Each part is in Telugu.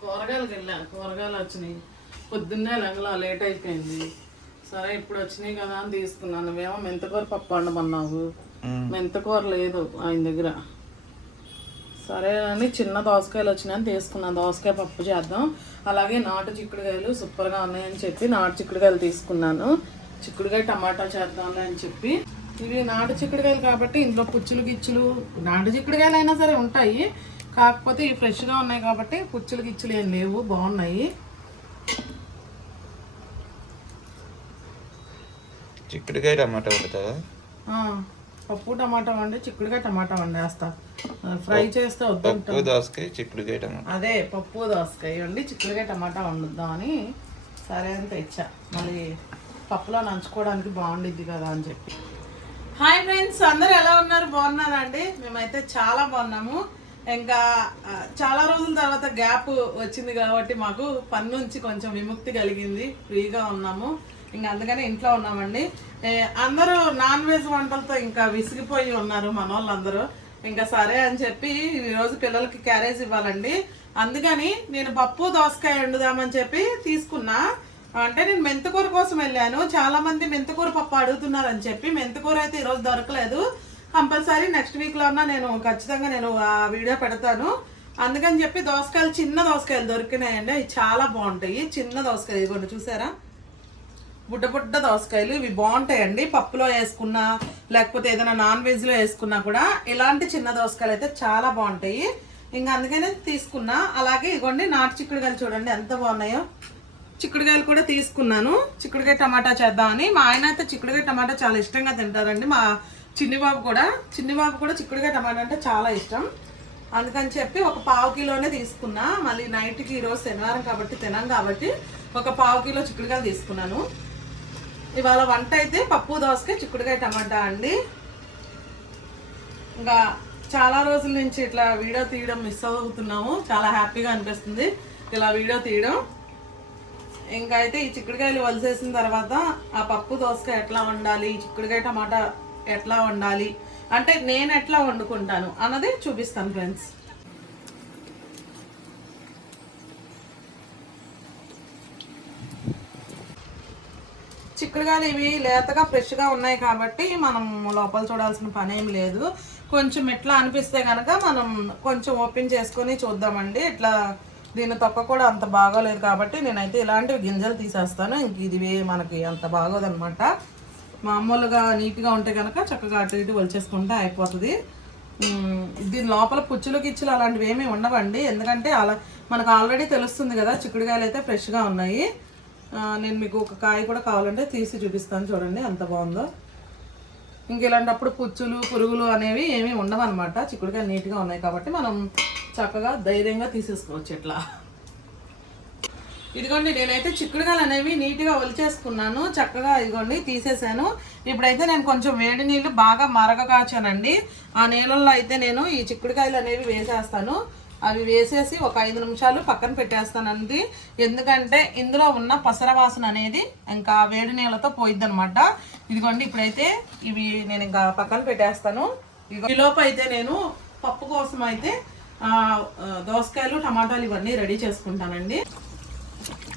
కూరగాయలకు వెళ్ళా. కూరగాయలు వచ్చినాయి. పొద్దున్నే లంగలా లేట్ అయిపోయింది. సరే ఇప్పుడు వచ్చినాయి కదా అని తీసుకున్నాను. నువ్వేమో మెంతకూర పప్పు వండమన్నావు. మెంతకూర లేదు ఆయన దగ్గర. సరే అని చిన్న దోసకాయలు వచ్చినాయని తీసుకున్నాను దోసకాయ పప్పు చేద్దాం. అలాగే నాటు చిక్కుడుకాయలు సూపర్గా ఉన్నాయని చెప్పి నాటు చిక్కుడుకాయలు తీసుకున్నాను. చిక్కుడుకాయ టమాటా చేద్దాంలే అని చెప్పి. ఇవి నాటు చిక్కుడుకాయలు కాబట్టి ఇందులో పుచ్చులు గిచ్చులు నాటు చిక్కుడుకాయలు అయినా సరే ఉంటాయి. కాకపోతే ఇవి ఫ్రెష్గా ఉన్నాయి కాబట్టి పుచ్చులు గిచ్చులు ఏం లేవు. బాగున్నాయి. చిక్కుడుకాయ టమాటా వండుతావా? పప్పు టమాటా వండి చిక్కుడుకాయ టమాటా వండేస్తా. ఫ్రై చేస్తే పప్పు దోసకాయ చిక్కుడుకాయ టమాటా. అదే పప్పు దోసకాయ వండి చిక్కుడుకాయ టమాటా వండుద్దామని సరే అని తెచ్చా. మళ్ళీ పప్పులో నంచుకోవడానికి బాగుండిద్ది కదా అని చెప్పి. హాయ్ ఫ్రెండ్స్ అందరూ ఎలా ఉన్నారు? బాగున్నారా అండి? మేమైతే చాలా బాగున్నాము. ఇంకా చాలా రోజుల తర్వాత గ్యాప్ వచ్చింది కాబట్టి మాకు పని నుంచి కొంచెం విముక్తి కలిగింది. ఫ్రీగా ఉన్నాము. ఇంకా అందుకని ఇంట్లో ఉన్నామండి. అందరూ నాన్ వెజ్ వంటలతో ఇంకా విసిగిపోయి ఉన్నారు మన వాళ్ళందరూ. ఇంకా సరే అని చెప్పి ఈరోజు పిల్లలకి క్యారేజ్ ఇవ్వాలండి. అందుకని నేను పప్పు దోసకాయ వండుదామని చెప్పి తీసుకున్నా. అంటే నేను మెంతకూర కోసం వెళ్ళాను. చాలామంది మెంతకూర పప్పు అడుగుతున్నారని చెప్పి మెంతకూర అయితే ఈరోజు దొరకలేదు. కంపల్సరీ నెక్స్ట్ వీక్లో అన్నా నేను ఖచ్చితంగా నేను ఆ వీడియో పెడతాను. అందుకని చెప్పి దోసకాయలు చిన్న దోసకాయలు దొరికినాయండి. అవి చాలా బాగుంటాయి. చిన్న దోసకాయలు ఇదిగోండి చూసారా? బుడ్డ బుడ్డ దోసకాయలు. ఇవి బాగుంటాయండి. పప్పులో వేసుకున్నా లేకపోతే ఏదైనా నాన్ వెజ్లో వేసుకున్నా కూడా ఇలాంటి చిన్న దోసకాయలు అయితే చాలా బాగుంటాయి. ఇంకా అందుకనే తీసుకున్నా. అలాగే ఇగోండి నాటు చిక్కుడుకాయలు చూడండి ఎంత బాగున్నాయో. చిక్కుడుకాయలు కూడా తీసుకున్నాను. చిక్కుడుకాయ టమాటా చేద్దామని. మా ఆయన అయితే చిక్కుడుకాయ టమాటా చాలా ఇష్టంగా తింటారండి. మా చిన్ని బాబు కూడా చిన్ని బాబు కూడా చిక్కుడుకాయ టమాటా అంటే చాలా ఇష్టం. అందుకని చెప్పి ఒక పావు కిలోనే తీసుకున్నా. మళ్ళీ నైట్కి ఈరోజు శనివారం కాబట్టి తినాం కాబట్టి ఒక పావు కిలో చిక్కుడుగా తీసుకున్నాను. ఇవాళ వంట అయితే పప్పు దోసకే చిక్కుడుకాయ టమాటా అండి. ఇంకా చాలా రోజుల నుంచి ఇట్లా వీడియో తీయడం మిస్ అవుతున్నాము. చాలా హ్యాపీగా అనిపిస్తుంది ఇలా వీడియో తీయడం. ఇంకా అయితే ఈ చిక్కుడుకాయలు వలిసేసిన తర్వాత ఆ పప్పు దోసకాయ ఎట్లా వండాలి ఈ చిక్కుడుకాయ టమాటా ఎట్లా వండాలి? అంటే నేను ఎట్లా వండుకుంటాను అన్నది చూపిస్తాను ఫ్రెండ్స్ చిక్కుడుగాయలు ఇవి లేతగా ఫ్రెష్గా ఉన్నాయి కాబట్టి మనం లోపల చూడాల్సిన పని ఏం లేదు. కొంచెం ఎట్లా అనిపిస్తే కనుక మనం కొంచెం ఓపెన్ చేసుకొని చూద్దామండి. ఇట్లా దీని తొక్క కూడా అంత బాగోలేదు కాబట్టి నేనైతే ఇలాంటివి గింజలు తీసేస్తాను. ఇంక ఇది మనకి అంత బాగోదనమాట మామూలుగా నీట్గా ఉంటే కనుక చక్కగా అటు ఇటు వలిచేసుకుంటే అయిపోతుంది. దీని లోపల పుచ్చులు గిచ్చులు అలాంటివి ఏమీ ఉండవండి. ఎందుకంటే అలా మనకు ఆల్రెడీ తెలుస్తుంది కదా చిక్కుడుకాయలు అయితే ఫ్రెష్గా ఉన్నాయి. నేను మీకు ఒక కాయ కూడా కావాలంటే తీసి చూపిస్తాను చూడండి ఎంత బాగుందో. ఇంక ఇలాంటప్పుడు పుచ్చులు పురుగులు అనేవి ఏమీ ఉండవన్నమాట. చిక్కుడుకాయలు నీట్గా ఉన్నాయి కాబట్టి మనం చక్కగా ధైర్యంగా తీసేసుకోవచ్చు ఇట్లా. ఇదిగోండి నేనైతే చిక్కుడుకాయలు అనేవి నీట్గా ఒలిచేసుకున్నాను. చక్కగా ఇదిగోండి తీసేసాను ఇప్పుడైతే నేను కొంచెం వేడి నీళ్ళు బాగా మరగ కాచానండి. ఆ నీళ్ళల్లో అయితే నేను ఈ చిక్కుడుకాయలు అనేవి వేసేస్తాను. అవి వేసేసి ఒక ఐదు నిమిషాలు పక్కన పెట్టేస్తానండి. ఎందుకంటే ఇందులో ఉన్న పసర వాసన అనేది ఇంకా వేడి నీళ్ళతో పోయిద్దనమాట. ఇదిగోండి ఇప్పుడైతే ఇవి నేను ఇంకా పక్కన పెట్టేస్తాను. ఇదిగో- ఈలోపు అయితే నేను పప్పు కోసం అయితే దోసకాయలు టమాటాలు ఇవన్నీ రెడీ చేసుకుంటానండి. Thank you.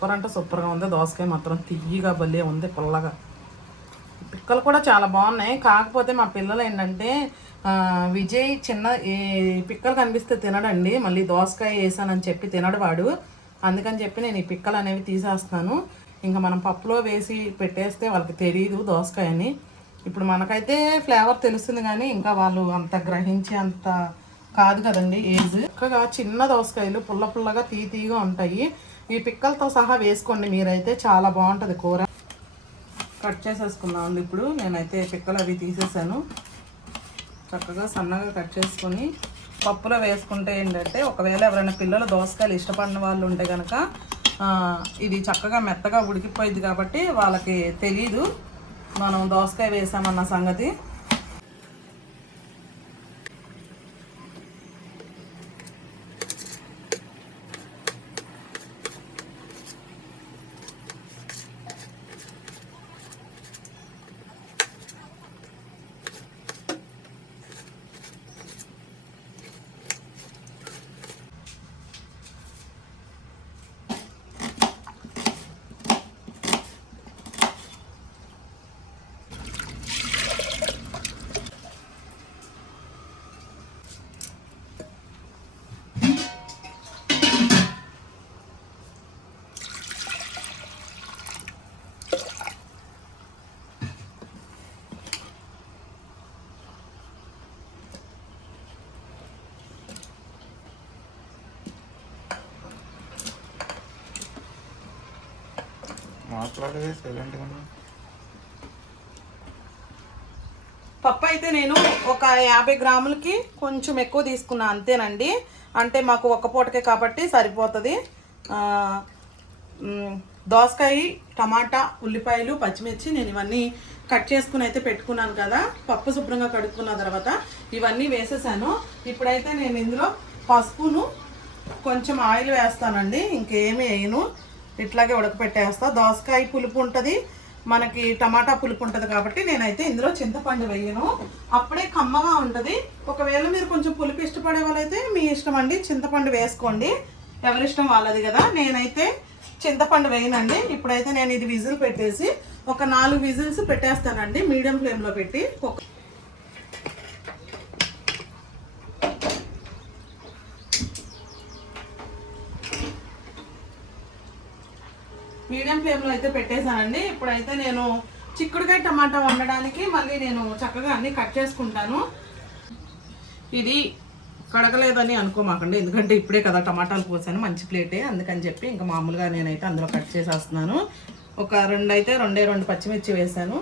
సూపర్ అంటే సూపర్గా ఉంది. దోసకాయ మాత్రం తియ్యగా భలే ఉంది పుల్లగా. పిక్కలు కూడా చాలా బాగున్నాయి. కాకపోతే మా పిల్లలు ఏంటంటే విజయ్ చిన్న ఈ పిక్కలు కనిపిస్తే తినడండి. మళ్ళీ దోసకాయ వేసానని చెప్పి తినడు వాడు. అందుకని చెప్పి నేను ఈ పిక్కలు అనేవి తీసేస్తాను ఇంకా మనం పప్పులో వేసి పెట్టేస్తే వాళ్ళకి తెలియదు దోసకాయ అని ఇప్పుడు మనకైతే ఫ్లేవర్ తెలుస్తుంది కానీ ఇంకా వాళ్ళు అంత గ్రహించి అంత కాదు కదండి ఏజ్. చక్కగా చిన్న దోసకాయలు పుల్ల పుల్లగా తీ తీగా ఉంటాయి. ఈ పిక్కలతో సహా వేసుకోండి మీరైతే చాలా బాగుంటుంది కూర. కట్ చేసేసుకుందాం అండి ఇప్పుడు. నేనైతే పిక్కలు అవి తీసేసాను. చక్కగా సన్నగా కట్ చేసుకొని పప్పులో వేసుకుంటే ఏంటంటే ఒకవేళ ఎవరైనా పిల్లలు దోసకాయలు ఇష్టపడిన వాళ్ళు ఉంటే కనుక ఇది చక్కగా మెత్తగా ఉడికిపోయింది కాబట్టి వాళ్ళకి తెలీదు. మనం దోసకాయ వేసామన్న సంగతి. మాట్లాడేది సైలెంట్గా పప్పు అయితే నేను ఒక యాభై గ్రాములకి కొంచెం ఎక్కువ తీసుకున్నా అంతేనండి. అంటే మాకు ఒక్క పూటకే కాబట్టి సరిపోతుంది. దోసకాయ టమాటా ఉల్లిపాయలు పచ్చిమిర్చి నేను ఇవన్నీ కట్ చేసుకుని అయితే పెట్టుకున్నాను కదా. పప్పు శుభ్రంగా కడుక్కున్న తర్వాత ఇవన్నీ వేసేసాను. ఇప్పుడైతే నేను ఇందులో పసుపును కొంచెం ఆయిల్ వేస్తానండి. ఇంకేమీ వేయను. ఇట్లాగే ఉడకపెట్టేస్తా. దోసకాయ పులుపు ఉంటుంది. మనకి టమాటా పులుపు ఉంటుంది కాబట్టి నేనైతే ఇందులో చింతపండు వేయను. అప్పుడే కమ్మగా ఉంటుంది. ఒకవేళ మీరు కొంచెం పులుపు ఇష్టపడే వాళ్ళైతే మీ ఇష్టం అండి. చింతపండు వేసుకోండి. ఎవరిష్టం వాళ్ళది కదా. నేనైతే చింతపండు వేయనండి. ఇప్పుడైతే నేను ఇది విజిల్ పెట్టేసి ఒక నాలుగు విజిల్స్ పెట్టేస్తానండి. మీడియం ఫ్లేమ్లో పెట్టి. మీడియం ఫ్లేమ్లో అయితే పెట్టేశానండి. ఇప్పుడైతే నేను చిక్కుడుకాయ టమాటా వండడానికి మళ్ళీ నేను చక్కగా అన్నీ కట్ చేసుకుంటాను. ఇది కడగలేదని అనుకోమాకండి. ఎందుకంటే ఇప్పుడే కదా టమాటాలు పోసాను మంచి ప్లేటే. అందుకని చెప్పి ఇంకా మామూలుగా నేనైతే అందులో కట్ చేసేస్తున్నాను. ఒక రెండు అయితే రెండే రెండు పచ్చిమిర్చి వేసాను.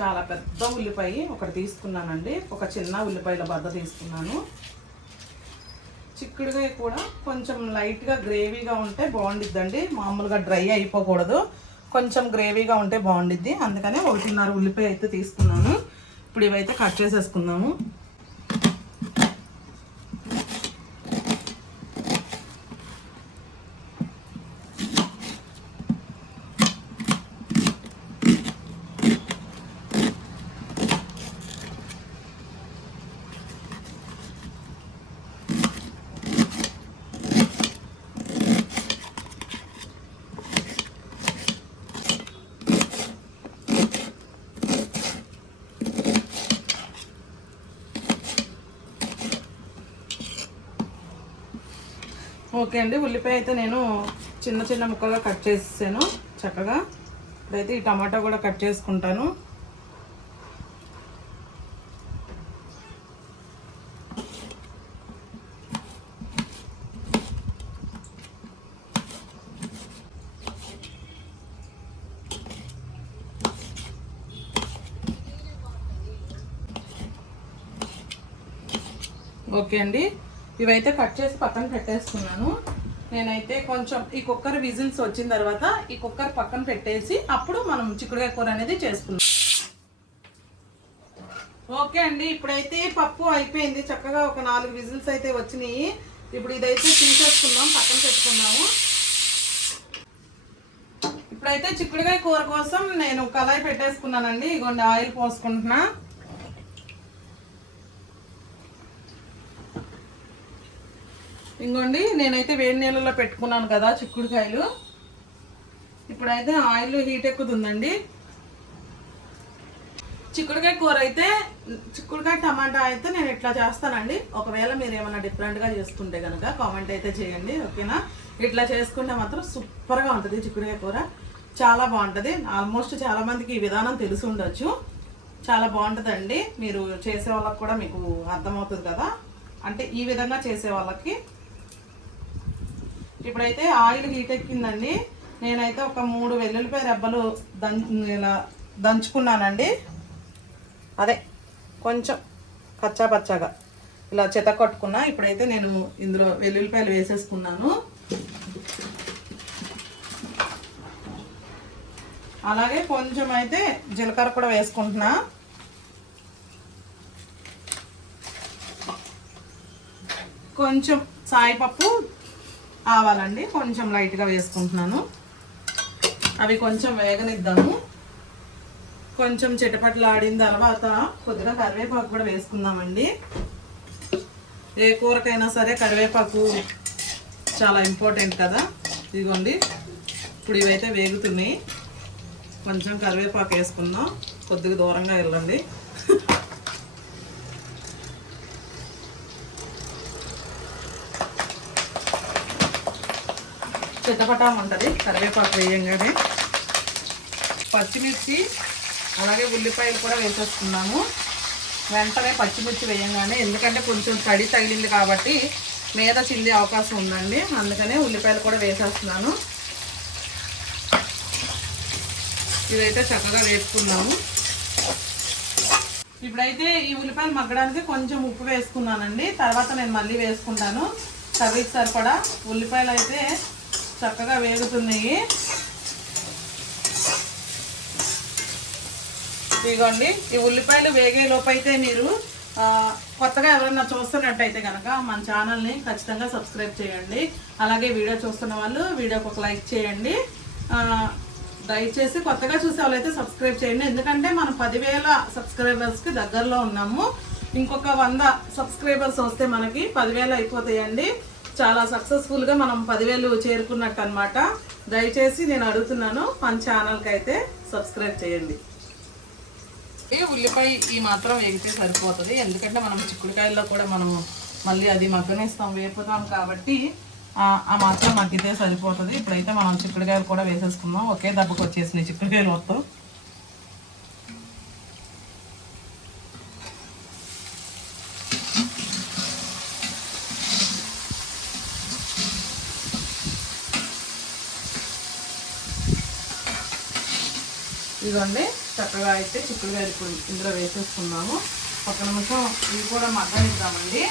చాలా పెద్ద ఉల్లిపాయ ఒకటి తీసుకున్నానండి. ఒక చిన్న ఉల్లిపాయల బద్ద తీసుకున్నాను. చిక్కుడుగా కూడా కొంచెం లైట్గా గ్రేవీగా ఉంటే బాగుండిద్దండి. మామూలుగా డ్రై అయిపోకూడదు. కొంచెం గ్రేవీగా ఉంటే బాగుండిద్ది. అందుకనే ఒకటిన్నర ఉల్లిపాయ అయితే తీసుకున్నాను. ఇప్పుడు ఇవైతే కట్ చేసేసుకుందాము. ఓకే అండి. ఉల్లిపాయ అయితే నేను చిన్న చిన్న ముక్కలుగా కట్ చేసేసాను చక్కగా. ఇప్పుడైతే ఈ టమాటా కూడా కట్ చేసుకుంటాను. ఓకే అండి. ఇవైతే కట్ చేసి పక్కన పెట్టేసుకున్నాను. నేనైతే కొంచెం ఈ కుక్కర్ విజిల్స్ వచ్చిన తర్వాత ఈ కుక్కర్ పక్కన పెట్టేసి అప్పుడు మనం చిక్కుడుకాయ కూర అనేది చేసుకున్నాం ఓకే అండి ఇప్పుడైతే పప్పు అయిపోయింది. చక్కగా ఒక నాలుగు విజిల్స్ అయితే వచ్చినాయి. ఇప్పుడు ఇదైతే తీసేసుకుందాం పక్కన పెట్టుకున్నాము ఇప్పుడైతే చిక్కుడుకాయ కూర కోసం నేను కళాయి పెట్టేసుకున్నానండి. ఇగోండి ఆయిల్ పోసుకుంటున్నా. ఇంకోండి నేనైతే వేడి నీళ్ళలో పెట్టుకున్నాను కదా చిక్కుడుకాయలు. ఇప్పుడైతే ఆయిల్ హీట్ ఎక్కుతుందండి. చిక్కుడుకాయ కూర అయితే చిక్కుడుకాయ టమాటా అయితే నేను ఇట్లా చేస్తానండి. ఒకవేళ మీరు ఏమైనా డిఫరెంట్గా చేసుకుంటే కనుక కామెంట్ అయితే చేయండి ఓకేనా? ఇట్లా చేసుకుంటే మాత్రం సూపర్గా ఉంటుంది చిక్కుడుకాయ కూర. చాలా బాగుంటుంది. ఆల్మోస్ట్ చాలామందికి ఈ విధానం తెలిసి ఉండొచ్చు. చాలా బాగుంటుందండి. మీరు చేసే వాళ్ళకి కూడా మీకు అర్థమవుతుంది కదా. అంటే ఈ విధంగా చేసే వాళ్ళకి ఇప్పుడైతే ఆయిల్ హీట్ ఎక్కిందండి. నేనైతే ఒక మూడు వెల్లుల్లిపాయ రెబ్బలు దం ఇలా దంచుకున్నానండి. అదే కొంచెం కచ్చా పచ్చాగా ఇలా చెత కొట్టుకున్నా ఇప్పుడైతే నేను ఇందులో వెల్లుల్లిపాయలు వేసేసుకున్నాను. అలాగే కొంచెం అయితే జీలకర్ర కూడా వేసుకుంటున్నా. కొంచెం సాయిపప్పు ఆవాలండి కొంచెం లైట్గా వేసుకుంటున్నాను. అవి కొంచెం వేగనిద్దాము. కొంచెం చిటపట్లు ఆడిన తర్వాత కొద్దిగా కరివేపాకు కూడా వేసుకుందామండి. ఏ కూరకైనా సరే కరివేపాకు చాలా ఇంపార్టెంట్ కదా. ఇదిగోండి ఇప్పుడు ఇవైతే వేగుతున్నాయి. కొంచెం కరివేపాకు వేసుకుందాం. కొద్దిగా దూరంగా వెళ్ళండి. చిట్టపటా ఉంటుంది కరివేపాకు వేయంగానే. పచ్చిమిర్చి అలాగే ఉల్లిపాయలు కూడా వేసేసుకున్నాము. వెంటనే పచ్చిమిర్చి వేయంగానే ఎందుకంటే కొంచెం తడి తగిలింది కాబట్టి మీద చిల్లి అవకాశం ఉందండి. అందుకనే ఉల్లిపాయలు కూడా వేసేస్తున్నాను. ఇదైతే చక్కగా వేసుకున్నాము ఇప్పుడైతే ఈ ఉల్లిపాయలు మగ్గడానికి కొంచెం ఉప్పు వేసుకున్నానండి. తర్వాత నేను మళ్ళీ వేసుకుంటాను. కర్రీకి సరిపడా ఉల్లిపాయలు అయితే చక్కగా వేగుతున్నాయి. ఇదిగోండి ఈ ఉల్లిపాయలు వేగే లోపైతే మీరు కొత్తగా ఎవరైనా చూస్తున్నట్టయితే కనుక మన ఛానల్ని ఖచ్చితంగా సబ్స్క్రైబ్ చేయండి. అలాగే వీడియో చూస్తున్న వాళ్ళు వీడియోకి ఒక లైక్ చేయండి. దయచేసి కొత్తగా చూసే వాళ్ళైతే సబ్స్క్రైబ్ చేయండి. ఎందుకంటే మనం పదివేల సబ్స్క్రైబర్స్కి దగ్గరలో ఉన్నాము. ఇంకొక వంద సబ్స్క్రైబర్స్ వస్తే మనకి పదివేలు అయిపోతాయండి. చాలా సక్సెస్ఫుల్గా మనం పదివేలు చేరుకున్నట్టు అనమాట దయచేసి నేను అడుగుతున్నాను మన ఛానల్కి అయితే సబ్స్క్రైబ్ చేయండి. ఉల్లిపాయ ఈ మాత్రం వేగితే సరిపోతుంది. ఎందుకంటే మనం చిక్కుడుకాయల్లో కూడా మనం మళ్ళీ అది మగ్గనిస్తాం వేపుతాం కాబట్టి ఆ ఆ మాత్రం మగ్గితే సరిపోతుంది. ఇప్పుడైతే మనం చిక్కుడుకాయలు కూడా వేసేసుకుందాం. ఒకే దెబ్బకి వచ్చేసినాయి చిక్కుడుకాయలు మొత్తం. ఇదిగోండి చక్కగా అయితే చిక్కులు ఇప్పుడు ఇందులో వేసేసుకున్నాము. ఒక నిమిషం ఇవి కూడా మగ్గనిద్దామండి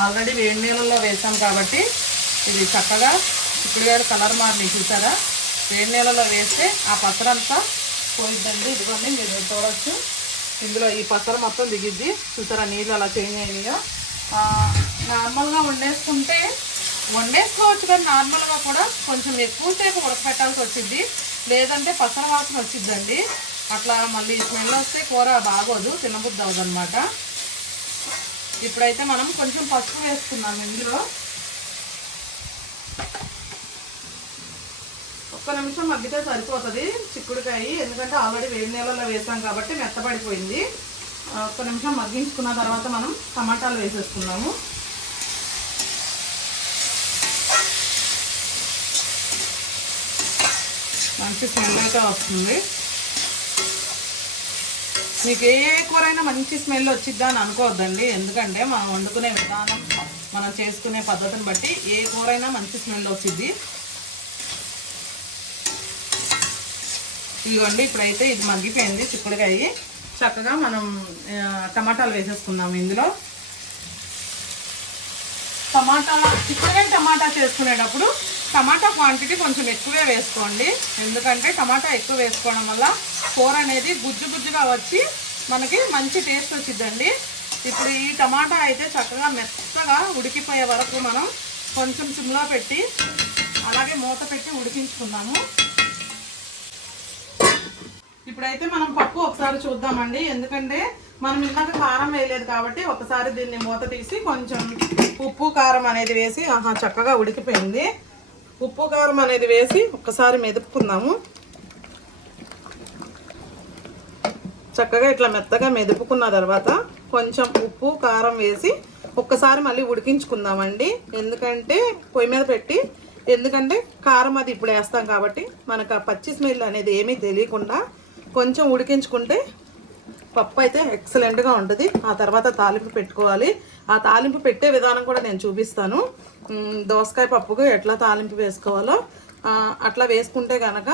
ఆల్రెడీ వేడి నీళ్ళల్లో వేసాం కాబట్టి ఇది చక్కగా చిక్కుడుకాయలు కలర్ మారి చూసారా? వేడి నీళ్ళలో వేస్తే ఆ పసరంతా పోయిద్దండి. ఇదిగోండి మీరు చూడవచ్చు ఇందులో ఈ పసర మొత్తం దిగిద్ది. చూసారా నీళ్ళు అలా చేంజ్ అయినాయో. నార్మల్గా వండేసుకుంటే వండేసుకోవచ్చు కానీ నార్మల్గా కూడా కొంచెం ఎక్కువసేపు ఉడకపెట్టాల్సి వచ్చింది లేదంటే పచ్చని వాసన వచ్చిద్దండి. అట్లా మళ్ళీ స్మెల్ వస్తే కూర బాగోదు తినబుద్ది అవదనమాట ఇప్పుడైతే మనం కొంచెం పసుపు వేసుకున్నాం ఇందులో. ఒక్క నిమిషం మగ్గితే సరిపోతుంది చిక్కుడుకాయ ఎందుకంటే ఆల్రెడీ వేడి నీళ్ళలో వేసాం కాబట్టి మెత్తబడిపోయింది. ఒక్క నిమిషం మగ్గించుకున్న తర్వాత మనం టమాటాలు వేసేసుకున్నాము మంచి స్మెల్ అయితే వస్తుంది. మీకు ఏ ఏ కూరైనా మంచి స్మెల్ వచ్చిద్దా అని అనుకోవద్దండి. ఎందుకంటే మనం వండుకునే విధానం మనం చేసుకునే పద్ధతిని బట్టి ఏ కూరైనా మంచి స్మెల్ వచ్చింది ఇదిగోండి ఇప్పుడైతే ఇది మగ్గిపోయింది చిక్కుడుకాయ. చక్కగా మనం టమాటాలు వేసేసుకుందాం ఇందులో. టమాటా చిక్కుడుకాయ టమాటా చేసుకునేటప్పుడు టమాటా క్వాంటిటీ కొంచెం ఎక్కువే వేసుకోండి. ఎందుకంటే టమాటా ఎక్కువ వేసుకోవడం వల్ల కూర అనేది గుజ్జు గుజ్జుగా వచ్చి మనకి మంచి టేస్ట్ వచ్చిద్దండి. ఇప్పుడు ఈ టమాటా అయితే చక్కగా మెత్తగా ఉడికిపోయే వరకు మనం కొంచెం సిమ్లో పెట్టి అలాగే మూత పెట్టి ఉడికించుకుందాము. ఇప్పుడైతే మనం పప్పు ఒకసారి చూద్దామండి. ఎందుకంటే మనం ఇందాక కారం వేయలేదు కాబట్టి ఒకసారి దీన్ని మూత తీసి కొంచెం ఉప్పు కారం అనేది వేసి ఆహా చక్కగా ఉడికిపోయింది. ఉప్పు కారం అనేది వేసి ఒకసారి మెదుపుకుందాము. చక్కగా ఇట్లా మెత్తగా మెదుపుకున్న తర్వాత కొంచెం ఉప్పు కారం వేసి ఒక్కసారి మళ్ళీ ఉడికించుకుందామండి. ఎందుకంటే పొయ్యి మీద పెట్టి ఎందుకంటే కారం అది ఇప్పుడు వేస్తాం కాబట్టి మనకు ఆ పచ్చి స్మెల్ అనేది ఏమీ తెలియకుండా కొంచెం ఉడికించుకుంటే పప్పు అయితే ఎక్సలెంట్గా ఉంటుంది. ఆ తర్వాత తాలింపు పెట్టుకోవాలి. ఆ తాలింపు పెట్టే విధానం కూడా నేను చూపిస్తాను. దోసకాయ పప్పుకు ఎట్లా తాలింపు వేసుకోవాలో అట్లా వేసుకుంటే కనుక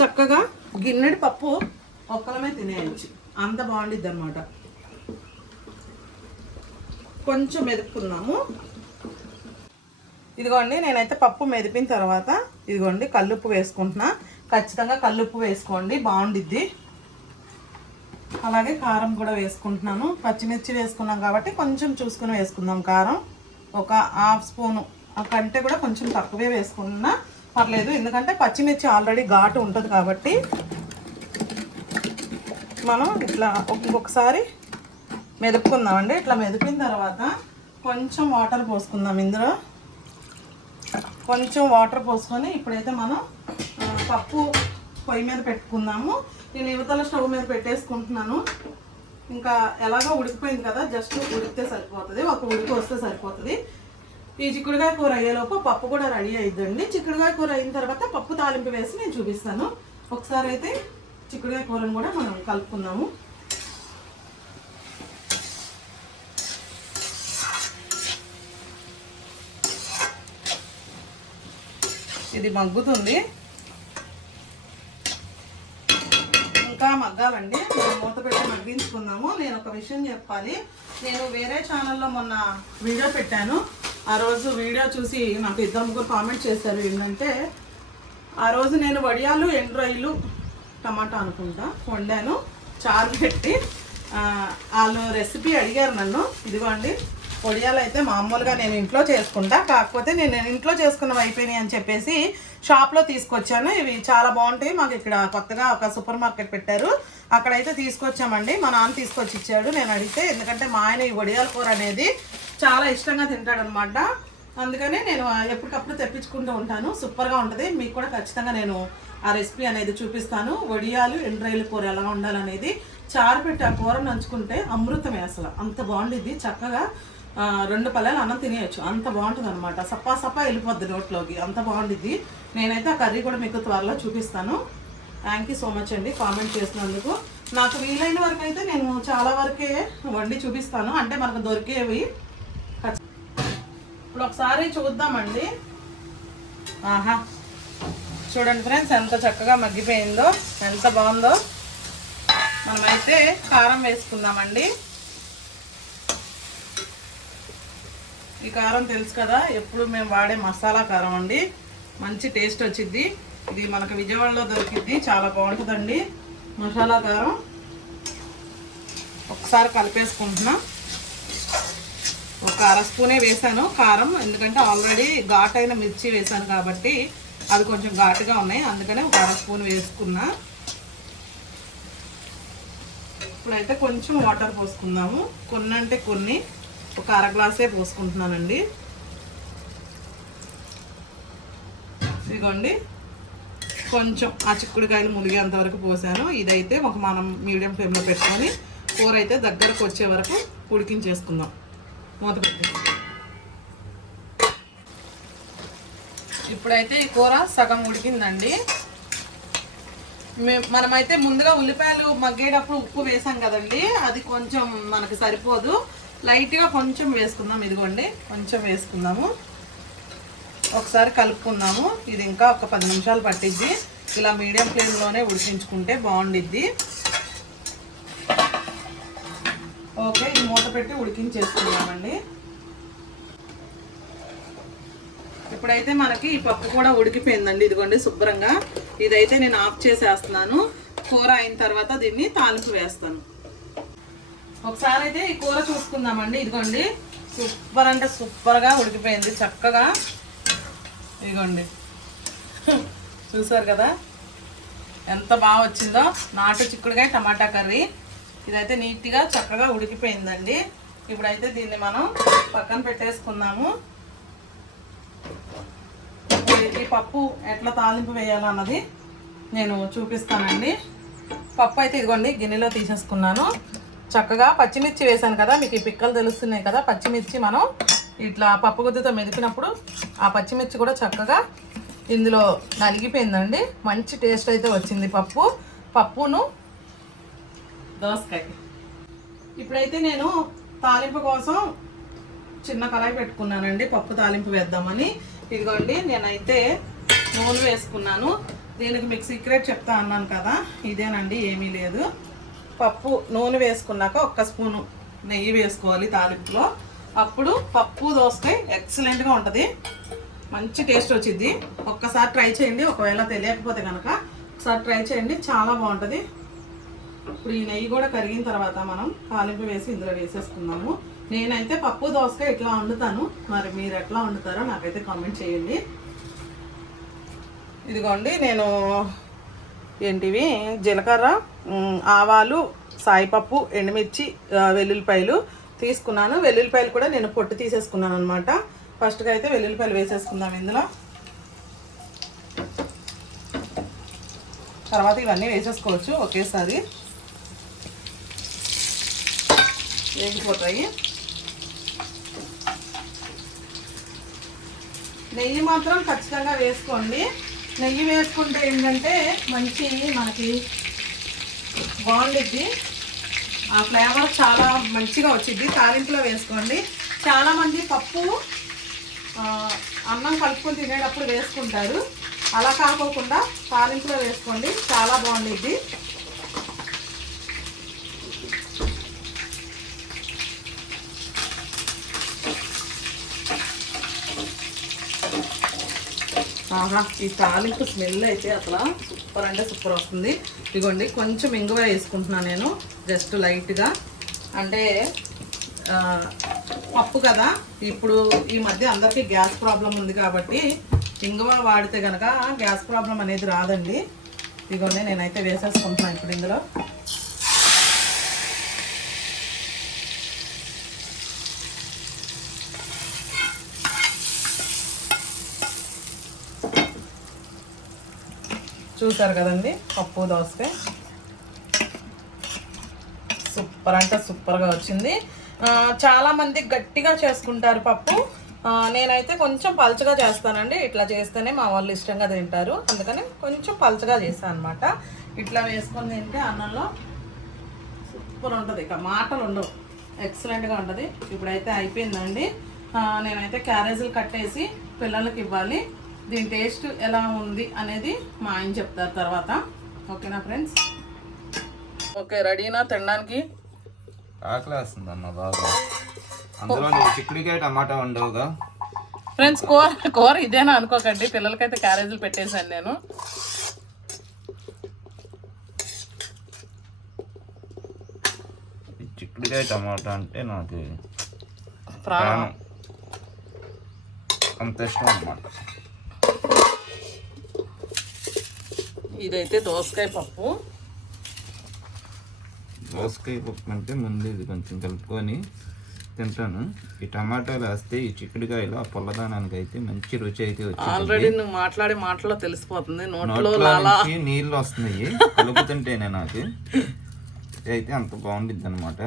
చక్కగా గిన్నెడి పప్పు ఒక్కలమే తినేయచ్చు. అంత బాగుండిద్ది అనమాట కొంచెం మెదుపుకున్నాము ఇదిగోండి నేనైతే పప్పు మెదిపిన తర్వాత ఇదిగోండి కల్లుప్పు వేసుకుంటున్నా. ఖచ్చితంగా కల్లుప్పు వేసుకోండి బాగుండిద్ది. అలాగే కారం కూడా వేసుకుంటున్నాను. పచ్చిమిర్చి వేసుకున్నాం కాబట్టి కొంచెం చూసుకుని వేసుకుందాం. కారం ఒక హాఫ్ స్పూను. ఆ కంటే కూడా కొంచెం తక్కువే వేసుకున్నా పర్లేదు. ఎందుకంటే పచ్చిమిర్చి ఆల్రెడీ ఘాటు ఉంటుంది కాబట్టి మనం ఇట్లా ఇంకొకసారి మెదుపుకుందామండి. ఇట్లా మెదిపిన తర్వాత కొంచెం వాటర్ పోసుకుందాం ఇందులో. కొంచెం వాటర్ పోసుకొని ఇప్పుడైతే మనం పప్పు పొయ్యి మీద పెట్టుకుందాము. నేను యువతల స్టవ్ మీద పెట్టేసుకుంటున్నాను. ఇంకా ఎలాగో ఉడికిపోయింది కదా జస్ట్ ఉడికితే సరిపోతుంది ఒక ఉడికి వస్తే సరిపోతుంది. ఈ చిక్కుడుకాయ కూర అయ్యేలోపు పప్పు కూడా రెడీ అయిద్దండి. చిక్కుడుకాయ కూర అయిన తర్వాత పప్పు తాలింపు వేసి నేను చూపిస్తాను. ఒకసారి అయితే చిక్కుడుకాయ కూరను కూడా మనం కలుపుకుందాము. ఇది మగ్గుతుంది. ఇంకా మగ్గాలండి. మనం మూత పెట్టి మగ్గించుకుందాము. నేను ఒక విషయం చెప్పాలి. నేను వేరే ఛానల్లో మొన్న వీడియో పెట్టాను. ఆ రోజు వీడియో చూసి నాకు ఇద్దరు ముగ్గురు కామెంట్ చేశారు. ఏంటంటే ఆ రోజు నేను వడియాలు ఎండ్రాయిలు టమాటా అనుకుంటా వండాను. చారు పెట్టి వాళ్ళు రెసిపీ అడిగారు నన్ను. ఇదిగోండి వడియాలు అయితే మామూలుగా నేను ఇంట్లో చేసుకుంటా. కాకపోతే నేను ఇంట్లో చేసుకున్నవి అయిపోయినాయి అని చెప్పేసి షాప్లో తీసుకొచ్చాను. ఇవి చాలా బాగుంటాయి. మాకు ఇక్కడ కొత్తగా ఒక సూపర్ మార్కెట్ పెట్టారు. అక్కడైతే తీసుకొచ్చామండి. మా నాన్న తీసుకొచ్చి ఇచ్చాడు. నేను అడిగితే ఎందుకంటే మా ఆయన ఈ వడియాల కూర అనేది చాలా ఇష్టంగా తింటాడనమాట. అందుకనే నేను ఎప్పటికప్పుడు తెప్పించుకుంటూ ఉంటాను. సూపర్గా ఉంటుంది. మీకు కూడా ఖచ్చితంగా నేను ఆ రెసిపీ అనేది చూపిస్తాను. వడియాలు ఎండ్రాయిల కూర ఎలా ఉండాలనేది. చారు పెట్టి ఆ కూర నంచుకుంటే అమృతమే అసలు. అంత బాగుండిద్ది. చక్కగా రెండు పల్లెలు అన్నం తినేయచ్చు. అంత బాగుంటుంది అనమాట సప్పా సప్పా వెళ్ళిపోద్ది నోట్లోకి. అంత బాగుండిద్ది. నేనైతే ఆ కర్రీ కూడా మీకు త్వరలో చూపిస్తాను. థ్యాంక్ యూ సో మచ్ అండి కామెంట్ చేసినందుకు. నాకు వీలైన వరకు అయితే నేను చాలా వరకే వండి చూపిస్తాను. అంటే మనకు దొరికేవి ఇప్పుడు ఒకసారి చూద్దామండి. ఆహా. చూడండి ఫ్రెండ్స్ ఎంత చక్కగా మగ్గిపోయిందో ఎంత బాగుందో. మనమైతే కారం వేసుకుందామండి. ఈ కారం తెలుసు కదా ఎప్పుడు మేము వాడే మసాలా కారం అండి. మంచి టేస్ట్ వచ్చింది ఇది మనకు విజయవాడలో దొరికింది చాలా బాగుంటుందండి. మసాలా కారం. ఒకసారి కలిపేసుకుంటున్నా. ఒక అర స్పూనే వేసాను కారం ఎందుకంటే ఆల్రెడీ ఘాటైన మిర్చి వేసాను కాబట్టి అది కొంచెం ఘాటుగా ఉన్నాయి అందుకనే ఒక అర స్పూన్ వేసుకున్నా. ఇప్పుడైతే కొంచెం వాటర్ పోసుకుందాము. కొన్ని అంటే కొన్ని. ఒక అర గ్లాసే పోసుకుంటున్నానండి. ఇదిగోండి. కొంచెం ఆ చిక్కుడుకాయలు ములిగేంత వరకు పోసాను. ఇదైతే ఒక మనం మీడియం ఫ్లేమ్లో పెట్టుకొని కూర అయితే దగ్గరకు వచ్చే వరకు ఉడికించేసుకుందాం. మూత పెట్టి ఇప్పుడైతే ఈ కూర సగం ఉడికిందండి. మే- మనమైతే ముందుగా ఉల్లిపాయలు మగ్గేటప్పుడు ఉప్పు వేసాం కదండి. అది కొంచెం మనకి సరిపోదు. లైట్గా కొంచెం వేసుకుందాం. ఇదిగోండి కొంచెం వేసుకుందాము. ఒకసారి కలుపుకుందాము. ఇది ఇంకా ఒక పది నిమిషాలు పట్టిద్ది. ఇలా మీడియం ఫ్లేమ్లోనే ఉడికించుకుంటే బాగుండిద్ది. ఓకే ఈ మూత పెట్టి ఉడికించేసుకుందామండి. ఇప్పుడైతే మనకి ఈ పప్పు కూడా ఉడికిపోయిందండి. ఇదిగోండి శుభ్రంగా. ఇదైతే నేను ఆఫ్ చేసేస్తున్నాను. కూర అయిన తర్వాత దీన్ని తాలింపు వేస్తాను. ఒకసారి అయితే ఈ కూర చూసుకుందామండి. ఇదిగోండి. సూపర్ అంటే సూపర్గా ఉడికిపోయింది. చక్కగా. ఇదిగోండి. చూసారు కదా? ఎంత బాగా వచ్చిందో. నాటు చిక్కుడుకాయ టమాటా కర్రీ. ఇదైతే నీట్గా చక్కగా ఉడికిపోయిందండి. ఇప్పుడైతే దీన్ని మనం పక్కన పెట్టేసుకుందాము. ఈ- ఈ పప్పు ఎట్లా తాలింపు వేయాలన్నది నేను చూపిస్తానండి. పప్పు అయితే ఇదిగోండి గిన్నెలో తీసేసుకున్నాను. చక్కగా పచ్చిమిర్చి వేసాను కదా మీకు ఈ పిక్కలు తెలుస్తున్నాయి కదా పచ్చిమిర్చి మనం ఇట్లా పప్పు గుద్దుతో మెదిపినప్పుడు ఆ పచ్చిమిర్చి కూడా చక్కగా ఇందులో నలిగిపోయిందండి. మంచి టేస్ట్ అయితే వచ్చింది పప్పు. పప్పును దోసకాయ ఇప్పుడైతే నేను తాలింపు కోసం చిన్న కళాయి పెట్టుకున్నానండి. పప్పు తాలింపు వేద్దామని. ఇదిగోండి నేనైతే నూనె వేసుకున్నాను. దీనికి మీకు సీక్రెట్ చెప్తా అన్నాను కదా ఇదేనండి ఏమీ లేదు. పప్పు నూనె వేసుకున్నాక ఒక్క స్పూను నెయ్యి వేసుకోవాలి తాలింపులో. అప్పుడు పప్పు దోసకాయ ఎక్సలెంట్గా ఉంటుంది. మంచి టేస్ట్ వచ్చింది ఒక్కసారి ట్రై చేయండి. ఒకవేళ తెలియకపోతే కనుక ఒకసారి ట్రై చేయండి. చాలా బాగుంటుంది. ఇప్పుడు ఈ నెయ్యి కూడా కరిగిన తర్వాత మనం తాలింపు వేసి ఇందులో వేసేసుకుందాము. నేనైతే పప్పు దోసకాయ ఇట్లా వండుతాను. మరి మీరు ఎట్లా వండుతారో నాకైతే కామెంట్ చేయండి. ఇదిగోండి నేను ఏంటివి? జీలకర్ర ఆవాలు సాయిపప్పు ఎండుమిర్చి వెల్లుల్లిపాయలు తీసుకున్నాను. వెల్లుల్లిపాయలు కూడా నేను పొట్టు తీసేసుకున్నాను అనమాట ఫస్ట్గా అయితే వెల్లుల్లిపాయలు వేసేసుకుందాం ఇందులో. తర్వాత ఇవన్నీ వేసేసుకోవచ్చు ఒకేసారి. వేగిపోతాయి. నెయ్యి మాత్రం ఖచ్చితంగా వేసుకోండి. నెయ్యి వేసుకుంటే ఏంటంటే మంచి మనకి బాగుండిద్ది. ఆ ఫ్లేవర్ చాలా మంచిగా వచ్చింది తాలింపులో వేసుకోండి. చాలామంది పప్పు అన్నం కలుపుకొని తినేటప్పుడు వేసుకుంటారు. అలా కాకోకుండా తాలింపులో వేసుకోండి. చాలా బాగుండిద్ది. ఆహా ఈ తాలింపు స్మెల్ అయితే అసలు సూపర్ అంటే సూపర్ వస్తుంది. ఇదిగోండి కొంచెం ఇంగువ వేసుకుంటున్నాను నేను జస్ట్ లైట్గా. అంటే పప్పు కదా ఇప్పుడు ఈ మధ్య అందరికీ గ్యాస్ ప్రాబ్లం ఉంది కాబట్టి ఇంగువ వాడితే కనుక గ్యాస్ ప్రాబ్లం అనేది రాదండి. ఇదిగోండి నేనైతే వేసేసుకుంటున్నాను ఇప్పుడు ఇందులో. చూసారు కదండి? పప్పు దోసకాయ. సూపర్ అంటే సూపర్గా వచ్చింది. చాలామంది గట్టిగా చేసుకుంటారు పప్పు. నేనైతే కొంచెం పలచగా చేస్తానండి. ఇట్లా చేస్తేనే మా వాళ్ళు ఇష్టంగా తింటారు. అందుకని కొంచెం పలచగా చేస్తాను అనమాట ఇట్లా వేసుకొని తింటే అన్నంలో సూపర్ ఉంటుంది. ఇక మాటలు ఉండవు. ఎక్సలెంట్గా ఉంటుంది. ఇప్పుడైతే అయిపోయిందండి. నేనైతే క్యారేజీలు కట్టేసి పిల్లలకి ఇవ్వాలి. దీని టేస్ట్ ఎలా ఉంది అనేది మా ఆయన చెప్తారు తర్వాత. ఓకేనా ఫ్రెండ్స్? ఓకే రెడీనా తినడానికి? ఆకలి వేస్తుంది అన్న బాగా అందులో చిక్కుడికాయ టమాటా ఉండవుగా ఫ్రెండ్స్ కూర కూర ఇదేనా అనుకోకండి. పిల్లలకైతే క్యారేజీలు పెట్టేశాను నేను. ఈ చిక్కుడికాయ టమాటా అంటే నాకు ప్రాణం. ప్రాణం. అంత ఇష్టం అన్నమాట. ఇదైతే దోసకాయ పప్పు. దోసకాయ పప్పు అంటే ముందు ఇది కొంచెం కలుపుకొని తింటాను. ఈ టమాటాలు వేస్తే ఈ చిక్కుడికాయలు ఆ పొల్లదానానికి అయితే మంచి రుచి అయితే వచ్చింది ఆల్రెడీ నువ్వు మాట్లాడే మాటలో తెలిసిపోతుంది. నోట్లో నుంచి నీళ్ళు వస్తున్నాయి. కలుపుతుంటేనే నాకు. అయితే అంత బాగుండిద్ది అనమాట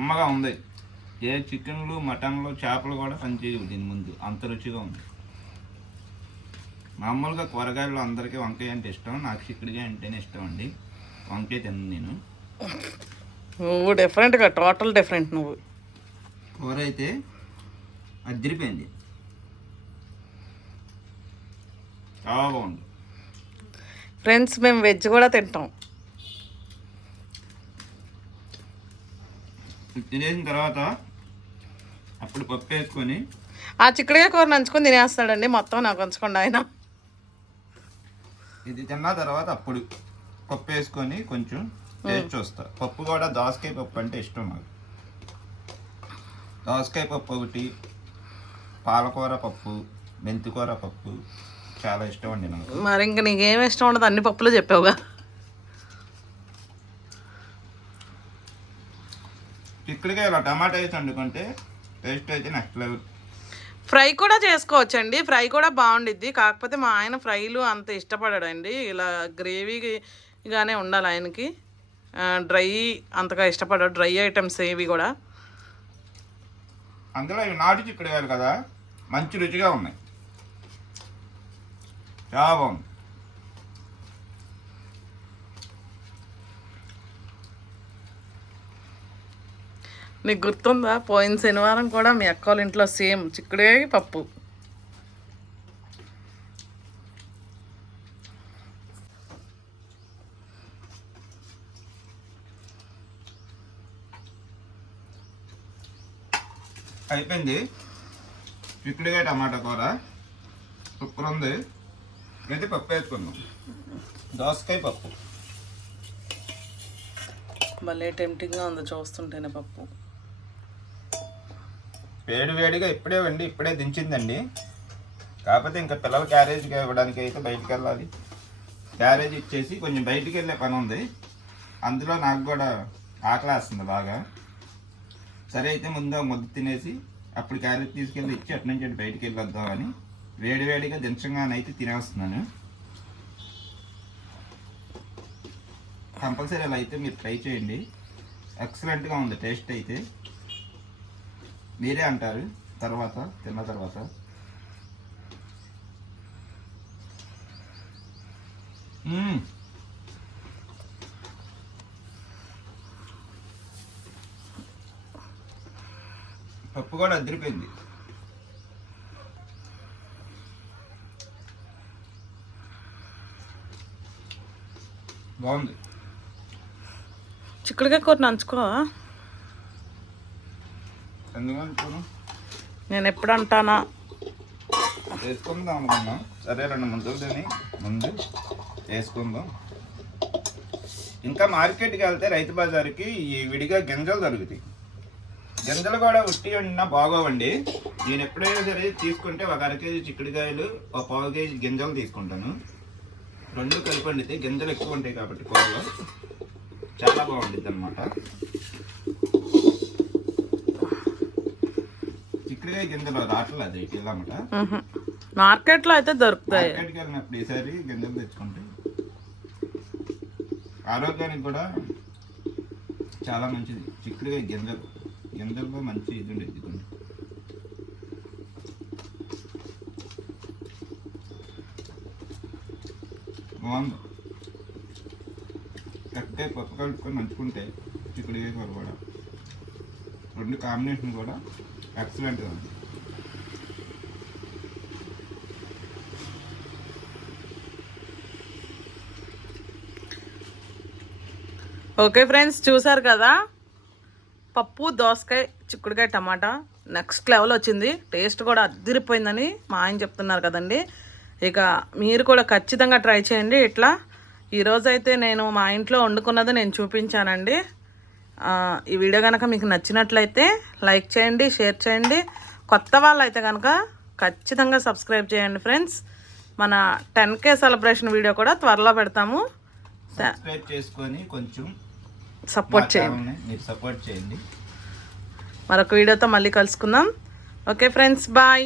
కమ్మగా ఉంది. ఏ చికెన్లు మటన్లు చేపలు కూడా పనిచేయవు దీని ముందు. అంత రుచిగా ఉంది. మామూలుగా కూరగాయలు అందరికీ వంకాయ అంటే ఇష్టం నాకు చిక్కుడుకాయ అంటేనే ఇష్టం అండి. వంకాయ తిన్నాను నేను. నువ్వు డిఫరెంట్గా టోటల్ డిఫరెంట్ నువ్వు. కూర అయితే అదిరిపోయింది చాలా బాగుంది. ఫ్రెండ్స్ మేము వెజ్ కూడా తింటాం. తినేసిన తర్వాత అప్పుడు పప్పు వేసుకొని ఆ చిక్కుడుగా కూర నంచుకొని తినేస్తాడండి మొత్తం నాకు ఉంచకుండా ఆయన. ఇది తిన్న తర్వాత అప్పుడు పప్పు వేసుకొని కొంచెం టేస్ట్ చూస్తా. పప్పు కూడా దోసకాయ పప్పు అంటే ఇష్టం నాకు. దోసకాయ పప్పు ఒకటి పాలకూర పప్పు మెంతికూర పప్పు చాలా ఇష్టం అండి నాకు. మరి ఇంక నీకేం ఇష్టం ఉండదు. అన్ని పప్పులు చెప్పావుగా. చిక్కుడుకాయ ఇలా టమాటా వేసి వండుకుంటే టేస్ట్ అయితే నెక్స్ట్ లెవెల్ ఫ్రై కూడా చేసుకోవచ్చండి. ఫ్రై కూడా బాగుండిద్ది. కాకపోతే మా ఆయన ఫ్రైలు అంత ఇష్టపడాడండి. ఇలా గ్రేవీగానే ఉండాలి ఆయనకి. డ్రై అంతగా ఇష్టపడడు. డ్రై ఐటమ్స్ ఏవి కూడా. అందులో ఇవి నాటు చిక్కుడుకాయలు కదా. మంచి రుచిగా ఉన్నాయి. చాలా బాగుంది. నీకు గుర్తుందా? పోయిన శనివారం కూడా మీ అక్క వాళ్ళ ఇంట్లో సేమ్ చిక్కుడుకాయ పప్పు. అయిపోయింది. చిక్కుడుకాయ టమాటా కూర. సూపర్ ఉంది. అయితే పప్పు వేసుకుందాం. దోసకాయ పప్పు. భలే టెంప్టింగ్గా ఉంది చూస్తుంటేనే పప్పు. వేడి వేడిగా ఇప్పుడే వండి ఇప్పుడే దించిందండి. కాకపోతే ఇంకా పిల్లల క్యారేజ్కి ఇవ్వడానికి అయితే బయటికి వెళ్ళాలి. క్యారేజ్ ఇచ్చేసి కొంచెం బయటికి వెళ్ళే పని ఉంది. అందులో నాకు కూడా ఆకలేస్తుంది బాగా. సరే అయితే ముందు ముద్ద తినేసి అప్పుడు క్యారేజ్ తీసుకెళ్ళి ఇచ్చి అటు నుంచి అటు బయటికి వెళ్ళొద్దామని వేడి వేడిగా దించగానైతే తినేస్తున్నాను. కంపల్సరీ అలా అయితే మీరు ట్రై చేయండి. ఎక్సలెంట్గా ఉంది టేస్ట్ అయితే. మీరే అంటారు. తర్వాత తిన్న తర్వాత. పప్పు కూడా అదిరిపోయింది. బాగుంది. చిక్కుడుకాయ కూర నంచుకోవా? నేను ఎప్పుడు అంటానా? వేసుకుందాం అనుకున్నాం. సరే రెండు ముందులు తిని ముందు వేసుకుందాం. ఇంకా మార్కెట్కి వెళ్తే రైతు బజార్కి ఈ విడిగా గింజలు దొరుకుతాయి. గింజలు కూడా ఉట్టి వండినా బాగోవండి. నేను ఎప్పుడైనా సరే తీసుకుంటే ఒక అర కేజీ చిక్కుడుకాయలు ఒక పావు కేజీ గింజలు తీసుకుంటాను. రెండు కలిపి వండితే గింజలు ఎక్కువ ఉంటాయి కాబట్టి కూరలో. చాలా బాగుంటుంది అనమాట చిక్కుడుకాయ గింజలు రావట్లేదు అది ఇలామాట మ్హూ. మార్కెట్లో అయితే దొరుకుతాయి. మార్కెట్కి వెళ్ళినప్పుడు ఈసారి గింజలు తెచ్చుకుంటే. ఆరోగ్యానికి కూడా చాలా మంచిది. చిక్కుడుగా గింజలు. గింజల్లో మంచి ఇది ఉండేది ఇదిగోండి. బాగుంది. కరెక్ట్గా పప్పు కలుపుకొని నంచుకుంటే చిక్కుడుగా కూర కూడా రెండు కాంబినేషన్ కూడా ఎక్సలెంట్గా ఉంది ఓకే ఫ్రెండ్స్ చూసారు కదా? పప్పు దోసకాయ చిక్కుడుకాయ టమాటా. నెక్స్ట్ లెవెల్ వచ్చింది. టేస్ట్ కూడా అదిరిపోయిందని మా ఆయన చెప్తున్నారు కదండి. ఇక మీరు కూడా ఖచ్చితంగా ట్రై చేయండి. ఇట్లా ఈరోజైతే నేను మా ఇంట్లో వండుకున్నది నేను చూపించానండి. ఈ వీడియో కనుక మీకు నచ్చినట్లయితే లైక్ చేయండి షేర్ చేయండి. కొత్త వాళ్ళు అయితే కనుక ఖచ్చితంగా సబ్స్క్రైబ్ చేయండి ఫ్రెండ్స్. మన టెన్ కే సెలబ్రేషన్ వీడియో కూడా త్వరలో పెడతాము. సబ్స్క్రైబ్ చేసుకొని కొంచెం సపోర్ట్ చేయండి. మీరు సపోర్ట్ చేయండి. మరొక వీడియోతో మళ్ళీ కలుసుకుందాం. Okay friends bye.